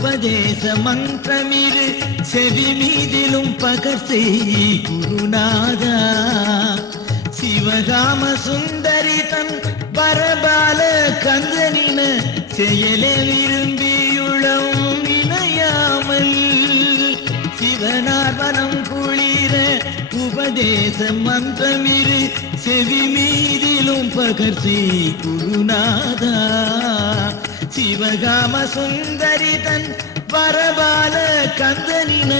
உபதேச மந்திரமிரு செவி மீதிலும் பகர்சை குருநாதா. சிவகாம சுந்தரி தன் பரபால கந்தனின செயலே விரும்பியுளம் இணையாமல் சிவனார் மனம் குளிர உபதேச மந்திரமிரு செவி மீதிலும் பகர்ச்சி குருநாதா. சிவகாம சுந்தரி தன் பரபால கந்தனின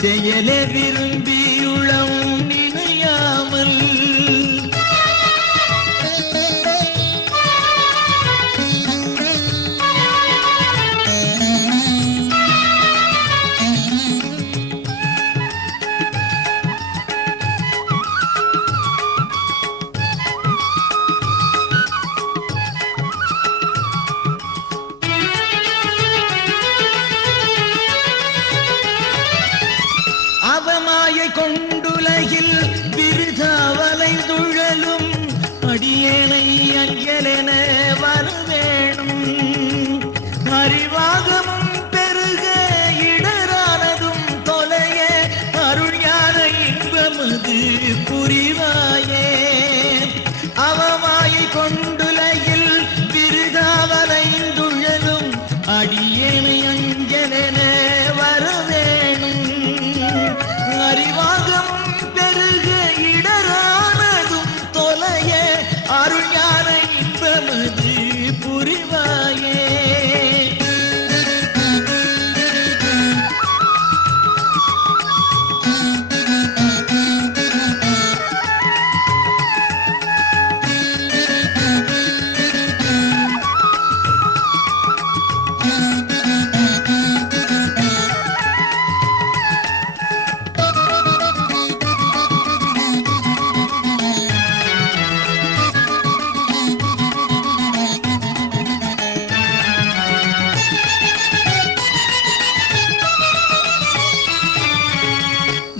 செயலே விரும்பியுளம் நினையாமல் அவமாயை கொண்டுலகில் விருதாவலை துழலும் அடியேனை அஞ்சலென வரவேணும். அறிவாகமும் பெருக இடரானதும் தொலைய அருள்ஞான இன்பமது புரிவாயே. அவமாயை கொண்டுலகில் விருதாவலை துழலும் அடியேனை அஞ்சலென வரவேணும். அறிவாகம் பெருக இடரானதும் தொலைய அருள்ஞான இன்பமது புரிவாயே.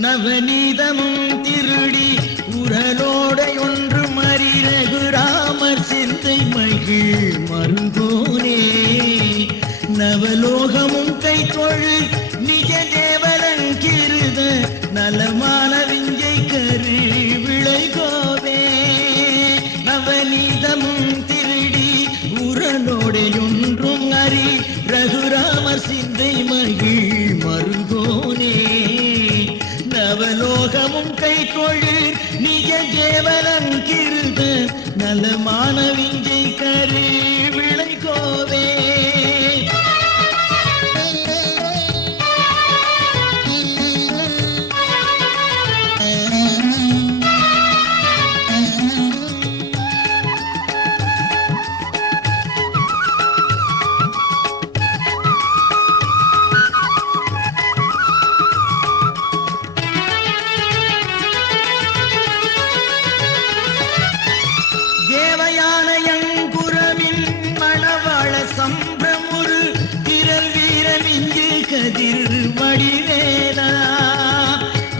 நவநீதமும் திருடி உரலோடை ஒன்று மறிரகுராமர் சிந்தை மகிழ் மருகோனே. நவலோகமும் கை தொழு நிஜ தேவலங்கிருத நலமான விஞ்சை கரு விளைகோவே. நவநீதமும் திருடி உரலோடை ஒன்றும் அறி ரகுராமர் சிந்தை மகிழ் மருகோனே. நவலோகமும் கை கொழு நிஜ கேவலங்கிருத நலமான விஞ்சை கரு விளைகோவே. சம்பிரமுரு திரள் வீரமிஞ்சு கதிர் வடிவேலா.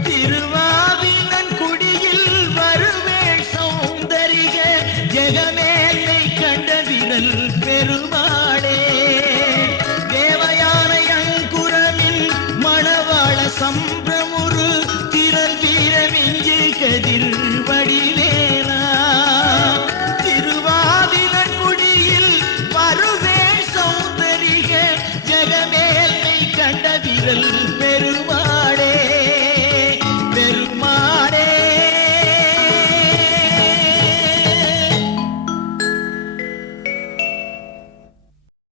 திருவாவினன் குடியில் வருவேள் சௌந்தரிக ஜெகமேலை கண்ட விரல் பெருமாளே. தேவயான அங்குரமில் மணவாள சம்பிரமுரு திரள் வீரமிஞ்சு கதிர் வடிவேலா. திருவாவினன் குடியில் வருவே சௌந்தரிக ஜெகமேலை கண்ட விரல் பெருமா.